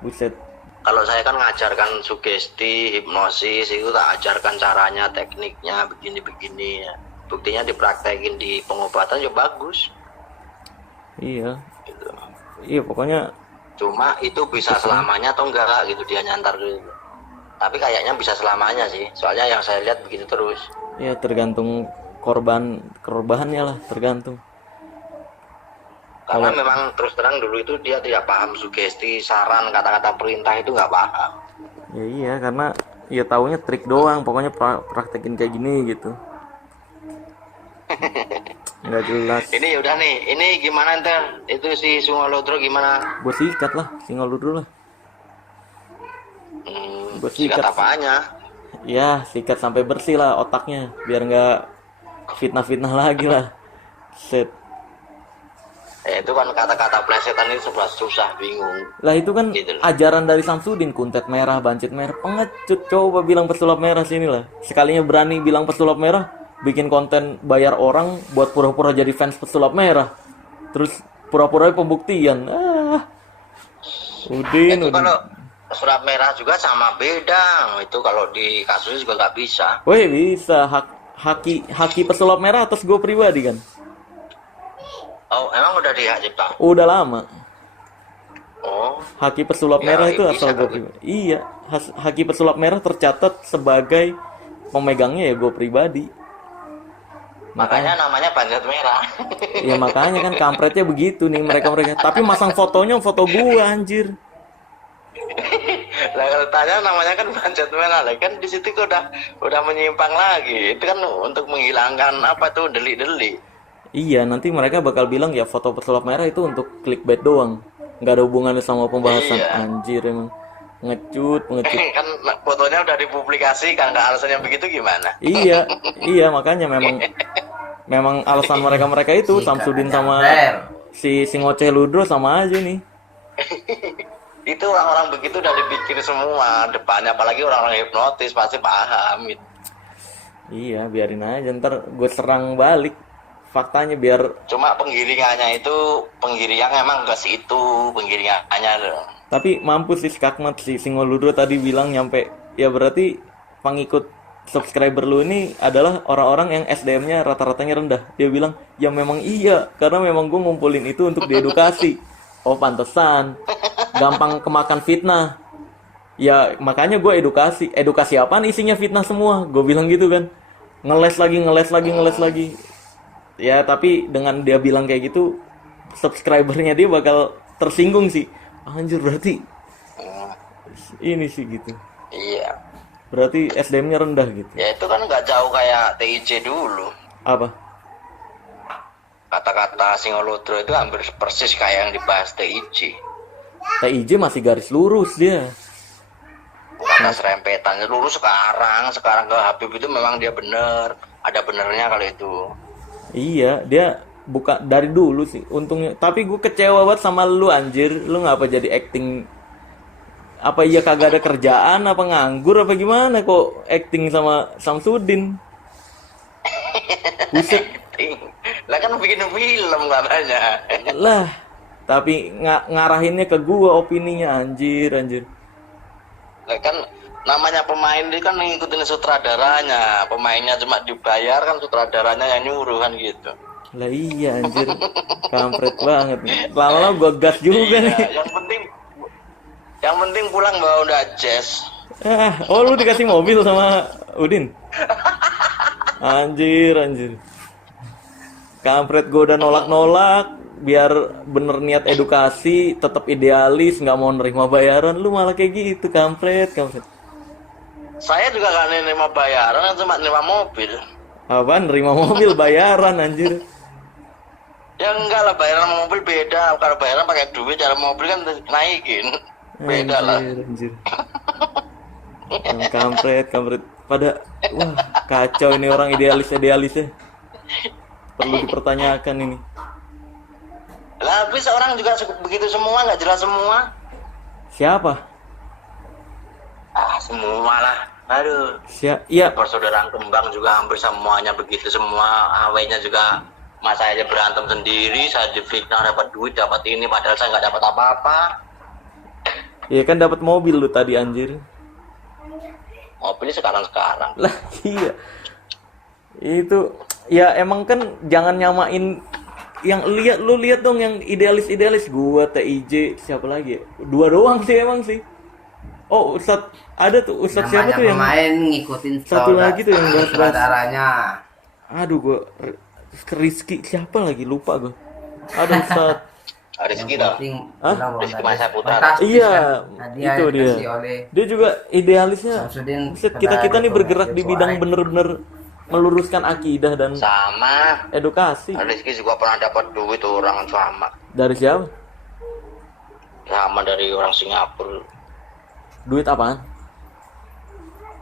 Buset. Kalau saya kan ngajarkan sugesti, hipnosis, itu tak ajarkan caranya, tekniknya, begini-begini ya. Buktinya dipraktekin di pengobatan ya bagus. Iya. Gitu. Iya, pokoknya Cuma itu bisa selamanya atau enggak gitu dia nyantar gitu. Tapi kayaknya bisa selamanya sih. Soalnya yang saya lihat begitu terus. ya tergantung korbannya lah, tergantung. Karena memang terus terang dulu itu dia tidak paham sugesti, saran, kata-kata perintah itu nggak paham. Ya iya, karena ya taunya trik doang, pokoknya praktekin kayak gini gitu. Nggak jelas. Ini udah nih, ini gimana ntar? Itu si Sungolodro gimana? Gue sikat lah, singgol dulu lah. Gua Sikat sikat. apanya? Ya, sikat sampai bersih lah otaknya, biar nggak fitnah-fitnah lagi lah. Set. Itu kan kata-kata plesetan itu sebelah susah, bingung. Lah itu kan Gitu loh. ajaran dari Samsudin, kuntet merah, bancit merah, pengecut. Coba bilang pesulap merah sini lah. Sekalinya berani bilang pesulap merah, bikin konten bayar orang buat pura-pura jadi fans pesulap merah. Terus pura-pura pembuktian. Udin, Itu Udin. kalau surat merah juga sama beda. Itu kalau di kasusnya juga nggak bisa. Woi bisa haki pesulap merah atas gue pribadi kan. Oh, emang udah dihak cipta? Udah lama. Oh, Haki pesulap Ya, merah itu bisa asal gue kali. pribadi. Iya, haki pesulap merah tercatat sebagai pemegangnya ya gue pribadi. makanya namanya banjat merah. Ya makanya kan kampretnya begitu nih mereka. Tapi masang fotonya foto gue anjir. Lah kalau tanya namanya kan banjat merah, lah kan di situ kok udah menyimpang lagi. Itu kan untuk menghilangkan apa tuh delik-delik. Iya, nanti mereka bakal bilang ya foto pesulap merah itu untuk clickbait doang. Nggak ada hubungannya sama pembahasan. Iya. Anjir emang. Ngecut. Kan fotonya udah dipublikasikan, nggak alasannya begitu gimana? Iya, iya makanya memang alasan mereka itu Samsudin sama si ngoceh Ludro sama aja nih. Itu orang-orang begitu udah dipikir semua depannya, apalagi orang-orang hipnotis pasti paham gitu. Iya, biarin aja ntar gue serang balik faktanya biar. Cuma penggiringannya itu penggiringan emang ke situ penggiringannya. Tapi mampus sih Skakmat si Singoludro tadi bilang nyampe ya berarti pengikut subscriber lu ini adalah orang-orang yang SDM-nya rata-ratanya rendah. Dia bilang ya memang iya karena memang gue ngumpulin itu untuk diedukasi. Oh pantesan gampang kemakan fitnah. Ya makanya gue edukasi apaan isinya fitnah semua. Gue bilang gitu kan. Ngeles lagi. Ya tapi dengan dia bilang kayak gitu subscribernya dia bakal tersinggung sih. Anjir berarti ini sih gitu. Iya. Berarti SDM-nya rendah gitu. Ya itu kan nggak jauh kayak TIJ dulu. Apa? Kata-kata Singolodro itu hampir persis kayak yang dibahas TIJ. TIJ masih garis lurus dia. Bukan serempetannya lurus sekarang ke Habib itu memang dia bener. Ada benernya kalau itu. Iya, dia buka dari dulu sih untungnya. Tapi gue kecewa banget sama lu anjir. Lu ngapa jadi acting? Apa iya kagak ada kerjaan? Apa nganggur? Apa gimana kok acting sama Samsudin? Buset. Lah kan bikin film katanya. Lah, tapi ngarahinnya ke gua opininya anjir. Lah kan namanya pemain itu kan ngikutin sutradaranya. Pemainnya cuma dibayar kan sutradaranya yang nyuruh kan gitu. Lah iya anjir. Kampret banget. Lama-lama gua gas juga nih. Ya, yang penting pulang bawa Honda Jazz. Oh lu dikasih mobil sama Udin? Anjir. Kampret gue udah nolak biar bener niat edukasi, tetap idealis, nggak mau nerima bayaran, lu malah kayak gitu, kampret. Saya juga gak nerima bayaran, cuma nerima mobil. Apaan nerima mobil bayaran anjir. Ya enggak lah, bayaran mobil beda. Kalau bayaran pakai duit, cara mobil kan naikin. Beda lah. Anjir. Kampret. Pada wah kacau ini orang idealisnya. Perlu dipertanyakan ini. Lah habis orang juga begitu semua, nggak jelas semua. Siapa? Semua lah. Aduh. Iya. Persaudaraan kembang juga hampir semuanya begitu semua. Awenya juga mas saya aja berantem sendiri, saya difitnah dapat duit, dapat ini, padahal saya nggak dapat apa-apa. Iya kan dapat mobil lu tadi anjir. Mobilnya sekarang. Lah iya. Itu ya emang kan jangan nyamain yang lu lihat dong yang idealis gua TIJ siapa lagi ya? Dua doang sih emang sih. Oh Ustadz ada tuh Ustadz siapa tuh yang pemain ngikutin satu lagi tuh yang bahas saudaranya. Aduh gua Rizky siapa lagi lupa gua. Aduh Ustadz Rizky dah. Rizky Masa Putra. Iya, itu dia. Dia juga idealisnya. Kita nih bergerak di bidang bener-bener meluruskan akidah dan sama edukasi. Rizky juga pernah dapat duit orang sama. Dari siapa? Sama dari orang Singapura. Duit apaan?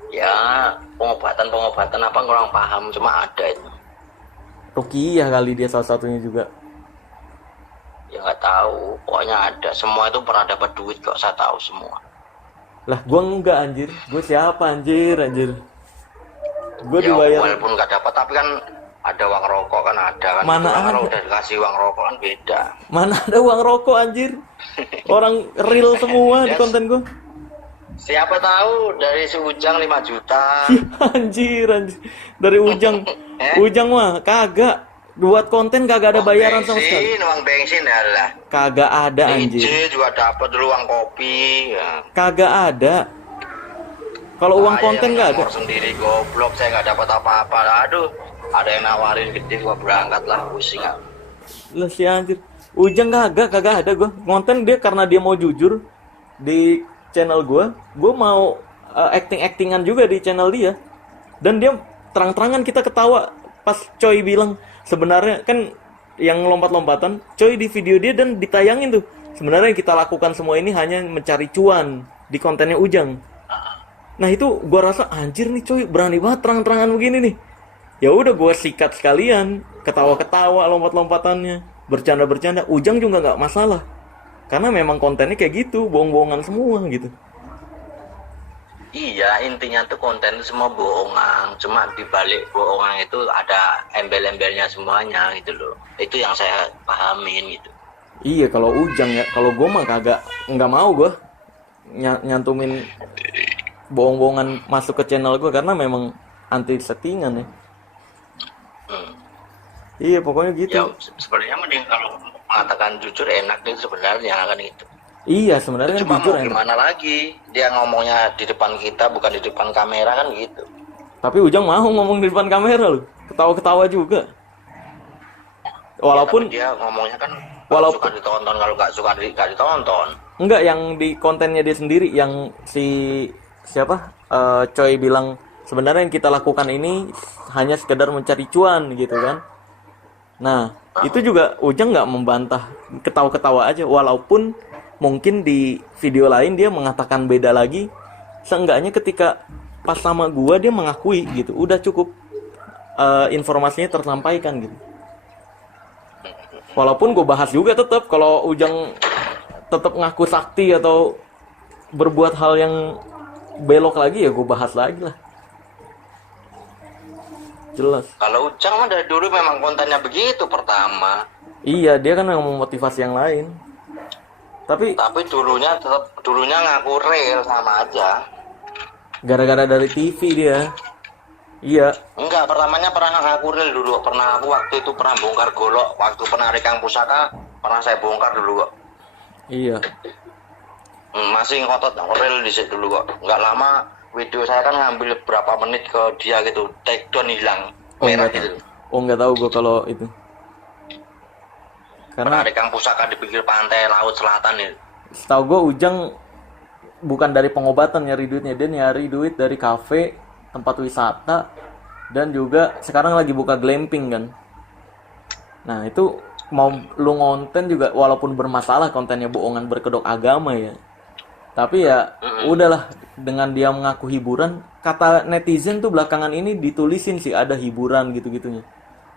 Ya pengobatan apa kurang paham, cuma ada itu. Rukiah kali dia salah satunya juga. Ya nggak tahu, pokoknya ada. Semua itu pernah dapat duit kok, saya tahu semua. Lah gua enggak anjir. Gua siapa anjir. Gua Ya dibayar. walaupun nggak dapat, tapi kan ada uang rokok kan ada kan. Mana Cuma ada? kalau udah dikasih uang rokok kan beda. Mana ada uang rokok anjir. Orang real semua di Yes. konten gua. Siapa tahu dari si Ujang 5 juta. Anjir. Dari Ujang mah kagak. Buat konten kagak ada bayaran sama sekali. Uang bensin adalah. Kagak ada anjir. DJ juga dapat dulu uang kopi. Ya. Kagak ada. Kalau uang konten nggak ada. Sendiri goblok, saya nggak dapat apa-apa. Aduh, ada yang nawarin gede, gua berangkat lah, pusing. Lah si anjir. Ujang kagak ada gua. Konten dia karena dia mau jujur di channel gua mau acting-actingan juga di channel dia. Dan dia terang-terangan kita ketawa pas Coy bilang sebenarnya kan yang lompat-lompatan, Coy di video dia dan ditayangin tuh. Sebenarnya yang kita lakukan semua ini hanya mencari cuan di kontennya Ujang. Nah itu gua rasa anjir nih Coy berani banget terang-terangan begini nih. Ya udah gua sikat sekalian, ketawa-ketawa lompat-lompatannya, bercanda-bercanda. Ujang juga nggak masalah, karena memang kontennya kayak gitu, bohong-bohongan semua gitu. Iya, intinya tuh konten itu semua bohongan. Cuma di balik bohongan itu ada embel-embelnya semuanya gitu loh. Itu yang saya pahamin gitu. Iya kalau Ujang ya, kalau gue mah nggak mau gue nyantumin bohong-bohongan masuk ke channel gue karena memang anti settingan ya. Iya pokoknya gitu. Ya sebenarnya mending kalau mengatakan jujur enak nih sebenarnya kan gitu. Iya sebenarnya Cuma jujur mau enak. gimana lagi, dia ngomongnya di depan kita bukan di depan kamera kan gitu. Tapi Ujang mau ngomong di depan kamera loh, ketawa-ketawa juga. Walaupun ya, dia ngomongnya kan walaupun suka ditonton, kalau nggak suka nggak ditonton. enggak, yang di kontennya dia sendiri yang si siapa Coy bilang sebenarnya yang kita lakukan ini hanya sekedar mencari cuan gitu kan. Nah itu juga Ujang nggak membantah, ketawa-ketawa aja. Walaupun mungkin di video lain dia mengatakan beda lagi, seenggaknya ketika pas sama gua dia mengakui gitu, udah cukup informasinya tersampaikan gitu. Walaupun gue bahas juga tetap kalau Ujang tetap ngaku sakti atau berbuat hal yang belok lagi ya gue bahas lagi lah. Jelas. Kalau Ujang mah dari dulu memang kontennya begitu pertama. Iya dia kan yang memotivasi yang lain. Tapi dulunya ngaku real sama aja. Gara-gara dari TV dia. Iya. Enggak, pertamanya pernah ngaku real dulu. Pernah aku waktu itu pernah bongkar golok. Waktu penarikan pusaka pernah saya bongkar dulu kok. Iya. Masih ngotot real di situ dulu kok. Enggak lama video saya kan ngambil berapa menit ke dia gitu. Take down hilang. Merah gitu. Nggak tahu gue kalau itu. Karena penarikan pusaka di pinggir pantai laut selatan itu. setahu gue Ujang bukan dari pengobatan nyari duitnya, dia nyari duit dari kafe, tempat wisata, dan juga sekarang lagi buka glamping kan. Nah itu mau lu ngonten juga walaupun bermasalah kontennya bohongan berkedok agama ya, tapi ya udahlah, dengan dia mengaku hiburan, kata netizen tuh belakangan ini ditulisin sih ada hiburan gitu-gitunya,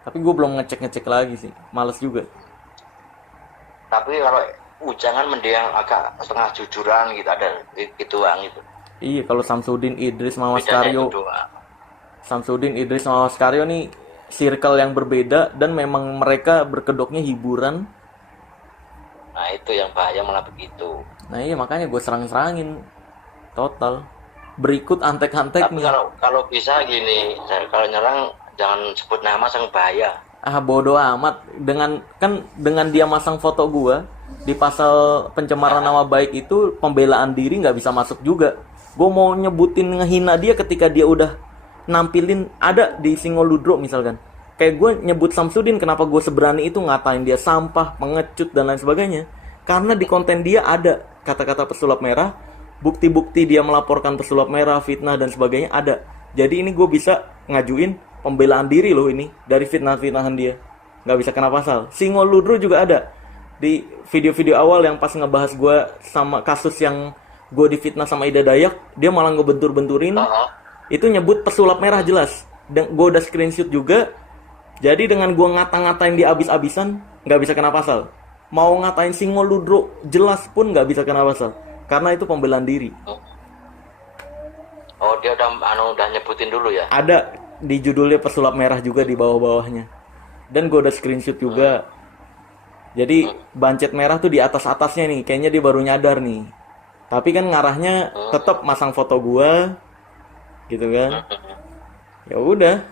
tapi gue belum ngecek lagi sih, males juga. Tapi kalau ujangan mending yang agak setengah jujuran gitu, ada gituan gitu. Iya, kalau Samsudin Idris sama Mas Bedanya Karyo, itu doang. Samsudin Idris sama Mas Karyo nih circle yang berbeda, dan memang mereka berkedoknya hiburan. Nah itu yang bahaya malah begitu. Nah iya, makanya gue serang-serangin total. Berikut antek-antek Tapi nih. kalau bisa gini, kalau nyerang jangan sebut nama, sang bahaya. Ah bodo amat, dengan dia masang foto gua di pasal pencemaran nama baik itu, pembelaan diri nggak bisa masuk juga. Gue mau nyebutin ngehina dia ketika dia udah nampilin ada di Singoludro misalkan. Kayak gue nyebut Samsudin, kenapa gue seberani itu ngatain dia sampah, pengecut dan lain sebagainya? Karena di konten dia ada kata-kata pesulap merah, bukti-bukti dia melaporkan pesulap merah, fitnah dan sebagainya ada. Jadi ini gue bisa ngajuin pembelaan diri loh ini dari fitnah-fitnahan dia. Nggak bisa kena pasal. Singoludro juga ada. Di video-video awal yang pas ngebahas gue sama kasus yang gue difitnah sama Ida Dayak, dia malah ngebentur-benturin. Itu nyebut pesulap merah jelas. Dan gue udah screenshot juga. Jadi dengan gue ngata-ngatain dia abis-abisan, nggak bisa kena pasal. Mau ngatain Singoludro jelas pun nggak bisa kena pasal. Karena itu pembelaan diri. Oh dia udah nyebutin dulu ya? Ada di judulnya pesulap merah juga di bawah-bawahnya. Dan gue udah screenshot juga. Jadi bancet merah tuh di atas-atasnya nih. Kayaknya dia baru nyadar nih. Tapi kan ngarahnya tetap masang foto gue, gitu kan? Ya udah.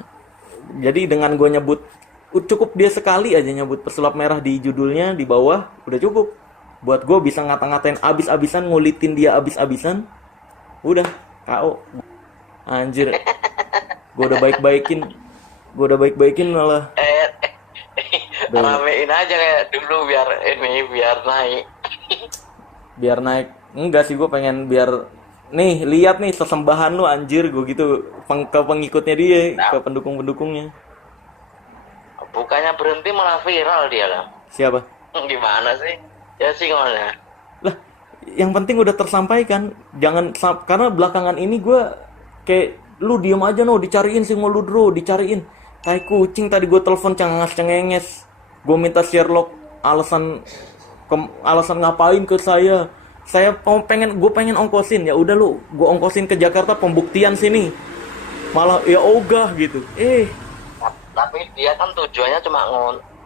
Jadi dengan gue nyebut, cukup dia sekali aja nyebut pesulap merah di judulnya di bawah, udah cukup. Buat gue bisa ngata-ngatain abis-abisan, ngulitin dia abis-abisan. Udah, KO. Anjir. Gue udah baik-baikin malah. Ramein aja kayak dulu biar naik. Biar naik. Enggak sih, gue pengen biar nih, lihat nih sesembahan lu anjir, gue gitu ke pengikutnya dia, ke pendukung-pendukungnya. Bukannya berhenti malah viral dia lah. Siapa? Gimana sih? Ya sih ngomongnya. Lah, yang penting udah tersampaikan. Karena belakangan ini gue kayak, lu diem aja no, dicariin Singoludro, dicariin. Tai kucing, tadi gue telepon cengenges. Gue minta Sherlock alasan ngapain ke saya. Gue pengen ongkosin, ya udah lu, gue ongkosin ke Jakarta pembuktian sini. Malah ya ogah gitu. Tapi dia kan tujuannya cuma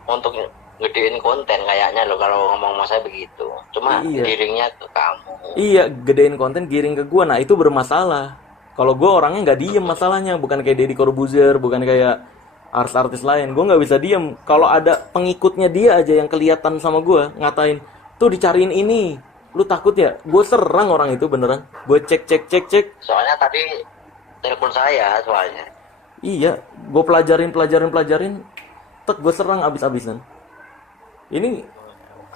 untuk gedein konten kayaknya lo, kalau ngomong sama saya begitu. Cuma Iya. giringnya ke kamu. Iya, gedein konten giring ke gue. Nah itu bermasalah. Kalau gue orangnya nggak diem masalahnya, bukan kayak Deddy Corbuzier, bukan kayak artis-artis lain. Gue nggak bisa diem. Kalau ada pengikutnya dia aja yang kelihatan sama gue ngatain, tuh dicariin ini, lu takut ya? Gue serang orang itu beneran. Gue cek. Soalnya tadi telepon saya soalnya. Iya, gue pelajarin. Tek, gue serang abis-abisan. Ini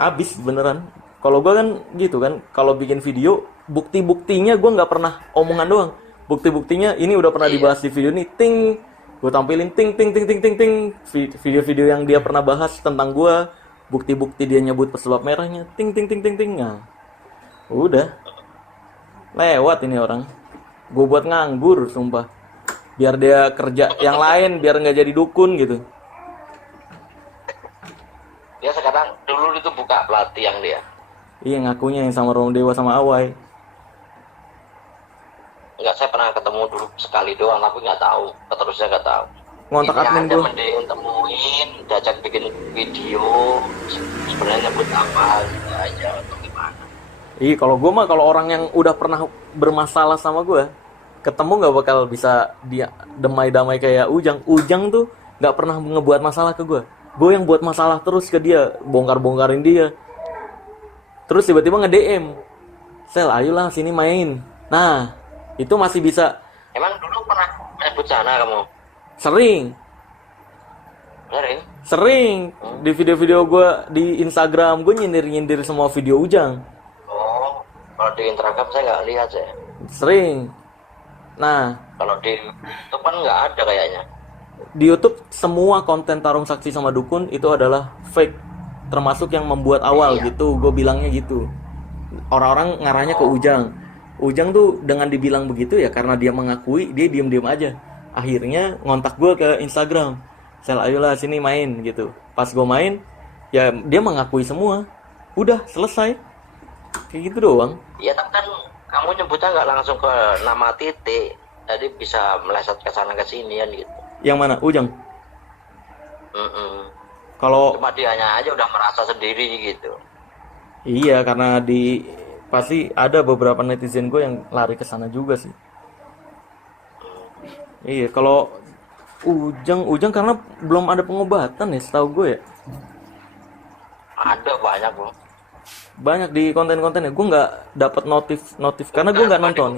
abis beneran. Kalau gue kan gitu kan, kalau bikin video, bukti-buktinya gue nggak pernah omongan doang. Bukti-buktinya ini udah pernah dibahas di video nih, ting. Gue tampilin ting. Video-video yang dia pernah bahas tentang gue, bukti-bukti dia nyebut pesulap merahnya, ting. Nah, udah. Lewat ini orang. Gue buat nganggur, sumpah. Biar dia kerja yang lain, biar nggak jadi dukun gitu. Dia sekarang dulu itu buka pelatihan dia. Iya, ngakunya yang sama Romo Dewa sama Awai. Enggak, saya pernah ketemu dulu sekali doang, tapi nggak tahu, terusnya nggak tahu. Ngontak Ini admin aja gue. mending temuin, diajak bikin video, sebenarnya nyebut apa gitu aja atau gimana. Iya, kalau gue mah, kalau orang yang udah pernah bermasalah sama gue, ketemu nggak bakal bisa dia damai-damai kayak Ujang. Ujang tuh nggak pernah ngebuat masalah ke gue. Gue yang buat masalah terus ke dia, bongkar-bongkarin dia. Terus tiba-tiba nge-DM, Sel, ayolah sini main. Nah, itu masih bisa. Emang dulu pernah nyebut sana kamu? Sering di video-video gue di Instagram, gue nyindir semua video Ujang. Oh, Kalau di Instagram saya nggak lihat saya. Sering. Nah, Kalau di itu kan nggak ada kayaknya. di YouTube semua konten Tarung Saksi sama Dukun itu adalah fake, termasuk yang membuat awal Iya. gitu, gue bilangnya gitu. Orang-orang ngarahnya ke Ujang. Ujang tuh dengan dibilang begitu ya karena dia mengakui, dia diem-diem aja. Akhirnya ngontak gue ke Instagram. Sel, ayolah sini main gitu. Pas gue main, ya dia mengakui semua. Udah selesai. Kayak gitu doang. Iya, tapi kan kamu nyebutnya nggak langsung ke nama titik, jadi bisa meleset ke sana ke sini kan gitu. Yang mana? Ujang. Mm-mm. Kalau Cuma dianya aja udah merasa sendiri gitu. iya, karena pasti ada beberapa netizen gue yang lari ke sana juga sih. Iya, kalau Ujang karena belum ada pengobatan ya, setahu gue ya. Ada banyak loh. Banyak di konten-kontennya. Gue nggak dapat notif karena gue nggak nonton.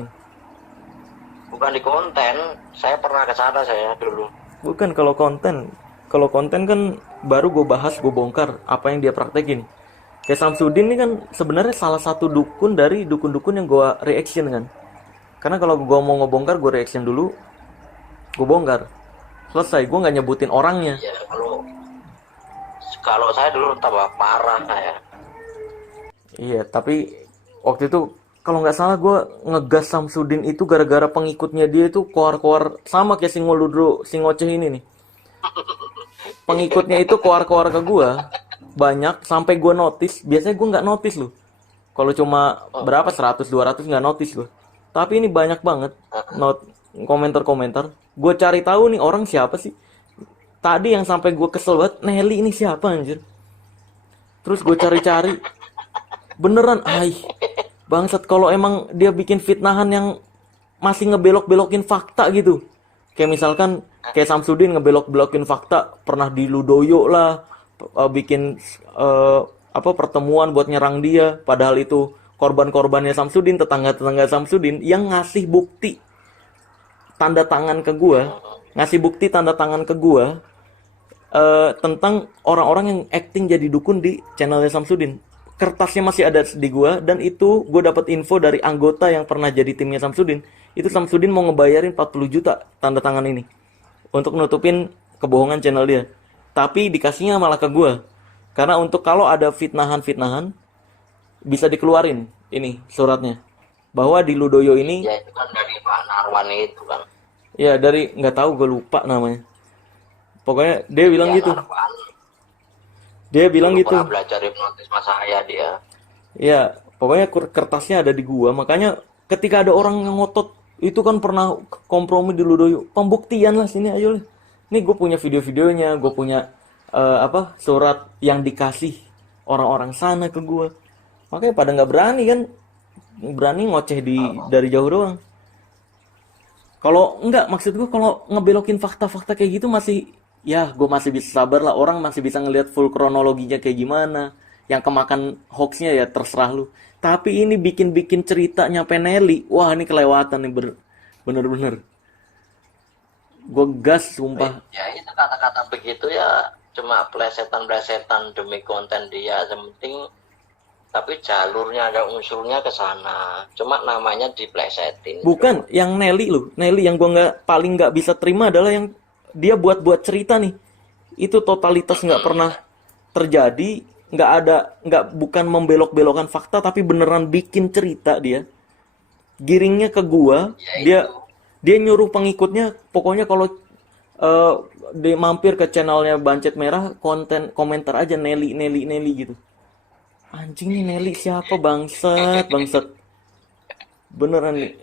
Bukan di konten, saya pernah ke sana saya dulu. Bukan kalau konten kan baru gue bahas, gue bongkar apa yang dia praktekin. Kayak Samsudin ini kan sebenarnya salah satu dukun dari dukun-dukun yang gue reaction kan. Karena kalau gue mau ngebongkar, gue reaction dulu, gue bongkar. Selesai, gue nggak nyebutin orangnya. Ya kalau kalau saya dulu tambah parah ya. Iya, tapi waktu itu kalau nggak salah gue ngegas Samsudin itu gara-gara pengikutnya dia itu koar-koar sama kayak Singo Ludro, Singoceh ini nih. Pengikutnya itu koar-koar ke gue banyak sampai gue notice. Biasanya gue nggak notice loh. Kalau cuma berapa 100 200 nggak notice gue. Tapi ini banyak banget komentar-komentar. Gue cari tahu nih orang siapa sih. Tadi yang sampai gue kesel banget, Nelly ini siapa anjir. Terus gue cari-cari. Beneran, bangsat kalau emang dia bikin fitnahan yang masih ngebelok-belokin fakta gitu. Kayak misalkan kayak Samsudin ngebelok-belokin fakta, pernah di Ludoyo lah, bikin pertemuan buat nyerang dia, padahal itu korban-korbannya Samsudin, tetangga-tetangga Samsudin yang ngasih bukti tanda tangan ke gua, tentang orang-orang yang acting jadi dukun di channelnya Samsudin. Kertasnya masih ada di gua, dan itu gua dapat info dari anggota yang pernah jadi timnya Samsudin. Itu Samsudin mau ngebayarin 40 juta tanda tangan ini untuk nutupin kebohongan channel dia. Tapi dikasihnya malah ke gua. Karena untuk kalau ada fitnahan-fitnahan bisa dikeluarin ini suratnya. Bahwa di Ludoyo ini Ya itu kan dari Pak Narwan itu kan. ya dari nggak tahu, gue lupa namanya. Pokoknya dia bilang Ya, gitu. Narwan. Dia bilang Dulu gitu. pernah belajar hipnotis mas saya dia. Ya, pokoknya kertasnya ada di gua. Makanya ketika ada orang yang ngotot, itu kan pernah kompromi di Ludoyo. Pembuktian lah sini, ayo lah. Nih gue punya video-videonya, gue punya surat yang dikasih orang-orang sana ke gua. Makanya pada nggak berani kan, berani ngoceh dari jauh doang. Kalau enggak, maksud gue kalau ngebelokin fakta-fakta kayak gitu masih, ya gue masih bisa sabar lah. Orang masih bisa ngelihat full kronologinya kayak gimana. Yang kemakan hoaxnya ya terserah lu. Tapi ini bikin-bikin cerita nyampe Nelly, wah ini kelewatan nih, bener-bener. Gue gas sumpah. Ya itu kata-kata begitu ya cuma plesetan-plesetan demi konten dia. Yang penting tapi jalurnya ada unsurnya ke sana. Cuma namanya diplesetin. Bukan yang Nelly loh. Nelly yang gue paling nggak bisa terima adalah yang dia buat cerita nih. Itu totalitas nggak pernah terjadi, bukan membelok-belokan fakta, tapi beneran bikin cerita dia. Giringnya ke gua, dia nyuruh pengikutnya, pokoknya kalau dia mampir ke channelnya Bancet Merah, komentar aja Nelly gitu. Anjing nih Nelly siapa, bangsat. Beneran nih.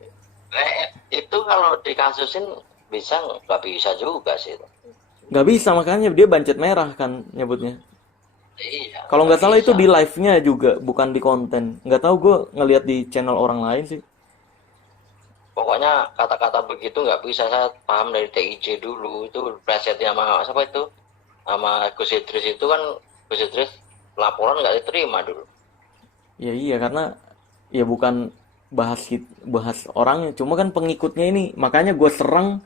Itu kalau dikasusin bisa nggak bisa juga sih. Nggak bisa, makanya dia Bancet Merah kan nyebutnya. Iya. Kalau nggak salah itu di live-nya juga, bukan di konten. Nggak tahu, gue ngelihat di channel orang lain sih. Pokoknya kata-kata begitu nggak bisa, saya paham dari TIJ dulu. Itu presetnya sama siapa itu? Sama Gus Idris itu kan, Gus Idris laporan nggak diterima dulu. Ya iya, karena ya bukan bahas orangnya, cuma kan pengikutnya ini. Makanya gue serang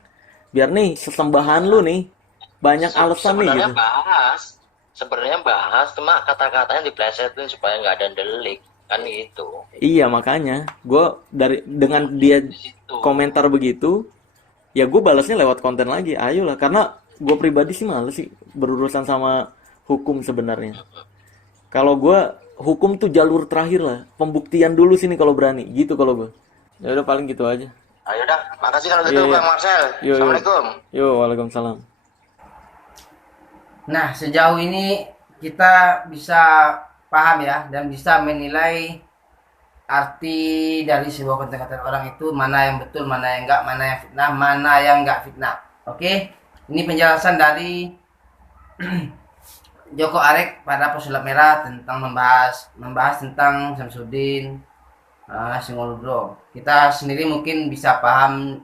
biar nih sesembahan lu nih banyak alasan nih gitu. Sebenarnya bahas, cuma kata-katanya diplesetin supaya nggak ada delik. Kan gitu. Iya, makanya gue dengan dia Di situ. komentar begitu, ya gue balasnya lewat konten lagi. Ayolah, karena gue pribadi sih males sih berurusan sama hukum sebenarnya. Kalau gue hukum tuh jalur terakhir lah, pembuktian dulu sini kalau berani, gitu kalau gue. Ya udah paling gitu aja. Ayo dah, makasih kalau Iya, gitu iya. Bang Marcel. Yo, yo. Assalamualaikum. Yo, waalaikumsalam. Nah, sejauh ini kita bisa paham ya dan bisa menilai arti dari sebuah konten-konten orang itu mana yang betul, mana yang enggak, mana yang fitnah, mana yang enggak fitnah. Oke, ini penjelasan dari Joko Arek pada Pesulap Merah tentang membahas tentang Samsudin Singoludro. Kita sendiri mungkin bisa paham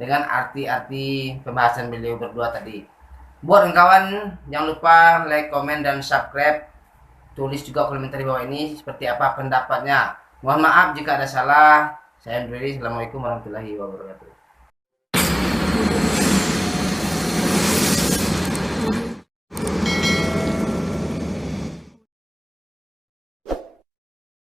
dengan arti-arti pembahasan beliau berdua tadi. Buat kawan, jangan lupa like, komen, dan subscribe. Tulis juga komentar di bawah ini seperti apa pendapatnya. Mohon maaf jika ada salah. Saya Andri. Assalamualaikum warahmatullahi wabarakatuh.